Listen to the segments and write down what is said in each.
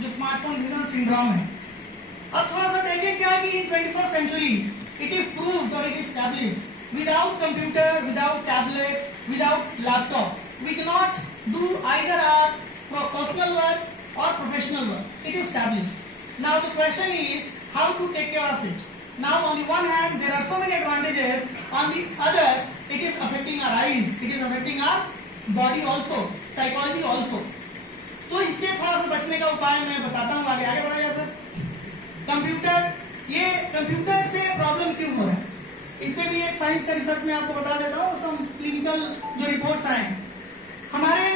जो smartphone user syndrome है। अब थोड़ा सा देखिए क्या कि in 21st century it is proved और it is established without computer, without tablet, without laptop we can not do either our personal work और professional work. It is established. Now the question is how to take care of it. Now on the one hand there are so many advantages, on the other it is affecting our eyes, it is affecting our body also, psychology also. तो इससे थोड़ा सा बचने का उपाय मैं बताता हूँ। आगे बढ़ा जाए सर। कंप्यूटर, ये कंप्यूटर से प्रॉब्लम क्यों हो रहा है, इस पे भी एक साइंस का रिसर्च में आपको बता देता हूँ। सम क्लिनिकल जो रिपोर्ट्स आए हैं, हमारे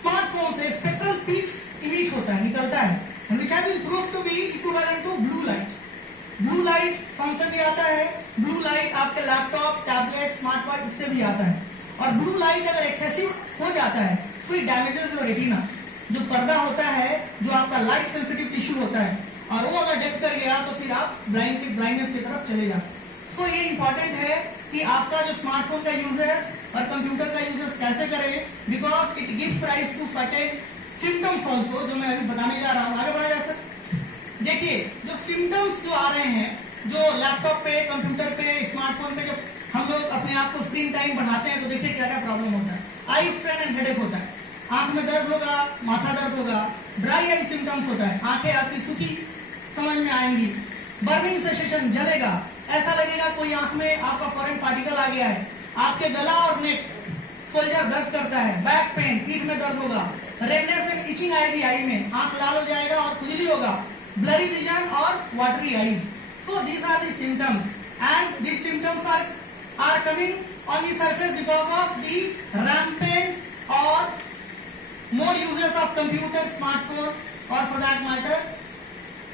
स्मार्टफोन से स्पेक्ट्रल पीक्स इमिट होता है, निकलता है, which has been proved to be equivalent to blue light. Blue light sun से भी आता है, ब्लू लाइट आपके लैपटॉप, टैबलेट, स्मार्ट वॉच इससे भी आता है। और ब्लू लाइट अगर एक्सेसिव हो जाता है तो इट डैमेजेस योर रेटिना, जो पर्दा होता है, जो आपका लाइट सेंसिटिव टिश्यू होता है, और वो अगर डेथ कर गया तो फिर आप ब्लाइंडनेस की तरफ चले जाते। सो ये इंपॉर्टेंट है कि आपका जो स्मार्टफोन का यूजेस और कंप्यूटर का यूजेस कैसे करें, because it gives rise to certain symptoms also, जो मैं अभी बताने जा रहा हूँ। आगे बढ़ा जाए सर। देखिए जो सिम्टम्स जो आ रहे हैं, जो लैपटॉप पे, कंप्यूटर पे, स्मार्टफोन पे, जब हम लोग अपने आप को स्क्रीन टाइम बढ़ाते हैं तो देखिए क्या क्या प्रॉब्लम होता है। आई स्ट्रेन एंड हेडेक होता है, आंख में दर्द होगा, माथा दर्द होगा, ड्राई आई सिम्टम्स होता है, आंखें आपकी सूखी समझ में आएंगी, बर्निंग सेंसेशन, जलेगा, ऐसा लगेगा कोई आंख में आपका फॉरेन पार्टिकल आ गया है, आपके गला और नेक सोल्जर दर्द करता है, बैक पेन, पीठ में दर्द होगा, रेडनेस एंड इचिंग आएगी आई में, आंख लाल हो जाएगा और खुजली होगा, ब्लरी विजन और watery eyes. So these are the symptoms and these symptoms are coming on the surface because of the rampant और more uses of computer, smartphone और फॉर दैट मैटर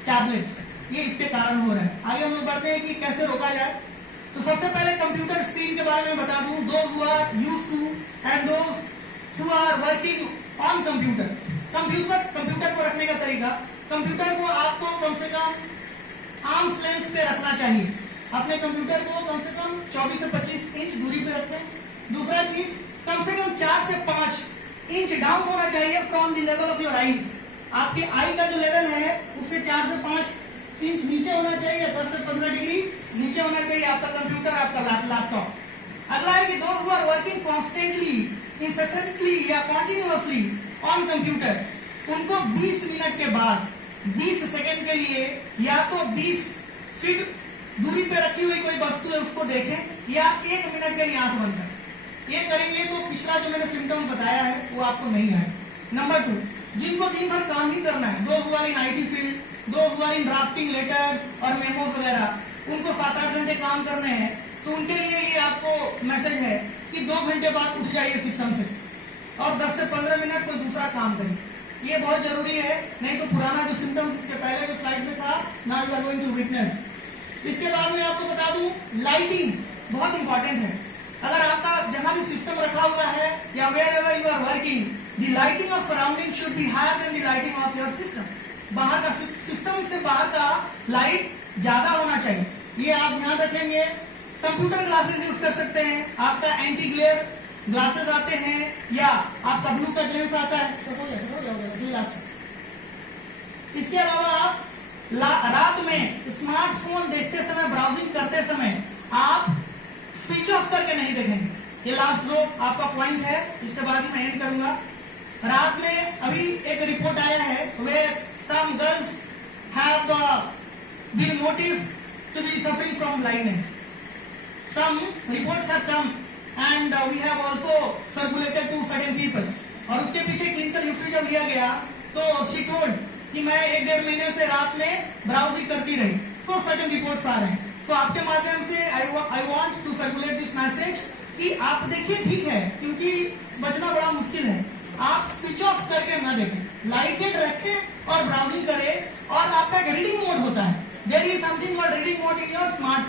टैबलेट, ये इसके कारण हो रहा है। आगे हम लोग बढ़ते हैं कि कैसे रोका जाए। तो सबसे पहले कंप्यूटर स्क्रीन के बारे में बता दूं, those who are used to and those who are working on computer. Computer को रखने का तरीका, कंप्यूटर को आपको कम से कम आर्म्स लेंथ पे रखना चाहिए। अपने कंप्यूटर को कम से कम 24 से 25 इंच दूरी पे रखें। दूसरा चीज, कम से कम 4 से 5 इंच डाउन होना चाहिए from the level of your eyes. आपके आई का जो लेवल है उससे 4 से 5 इंच नीचे होना चाहिए, 10 से 15 डिग्री नीचे होना चाहिए आपका कंप्यूटर, आपका लैपटॉप। अगला है कि दोस्त who are working constantly, incessantly या कॉन्टिन्यूअसली ऑन कंप्यूटर, उनको 20 मिनट के बाद 20 सेकेंड के लिए या तो 20 फीट दूरी पे रखी हुई कोई वस्तु है उसको देखें, या 1 मिनट के लिए आंख बंद करें। ये करेंगे तो पिछला जो मैंने सिम्टम बताया है वो आपको नहीं आए। नंबर 2, जिनको दिन भर काम ही करना है, दोस्त who are in IT field, दोस्त who are in drafting letters और मेमोज वगैरह, उनको 7-8 घंटे काम करने हैं, तो उनके लिए ये आपको मैसेज है कि 2 घंटे बाद उठ जाइए सिस्टम से और 10 से 15 मिनट कोई दूसरा काम करिए। ये बहुत जरूरी है, नहीं तो पुराना जो सिम्टम्स इसके पहले जो स्लाइड में था, now you are going to witness. इसके बाद में आपको बता दूं, लाइटिंग बहुत इंपॉर्टेंट है। अगर आपका जहां भी सिस्टम रखा हुआ है या wherever you are working, the lighting of surrounding should be higher than the lighting of your system. बाहर का सिस्टम से बाहर का लाइट ज्यादा होना चाहिए, ये आप ध्यान रखेंगे। कंप्यूटर ग्लासेस यूज कर सकते हैं, आपका एंटी ग्लेयर ग्लासेस आते हैं या आपका ब्लू कट लेंस आता है, तो हो जाएगा। इसके अलावा आप रात में स्मार्टफोन देखते समय, ब्राउजिंग करते समय आप स्विच ऑफ करके नहीं देखेंगे। ये लास्ट ड्रॉप आपका पॉइंट है, इसके बाद मैं एंड करूंगा। रात में अभी एक रिपोर्ट आया है where some girls have been noticed to be suffering from blindness. Some reports have come and we have also circulated to certain people. और उसके पीछे क्लिनिकल हिस्ट्री जब लिया गया तो she told कि मैं 1-1.5 महीने से रात में ब्राउजिंग करती रही। तो certain reports आ रहे हैं। तो आपके माध्यम से I want to circulate this message कि आप देखिए, ठीक है, क्योंकि बचना बड़ा मुश्किल है। आप स्विच ऑफ करके ना देखें, लाइटेड रखें और ब्राउजिंग करें। और आपका एक रीडिंग मोड होता है, there is something called reading mode in your smartphone.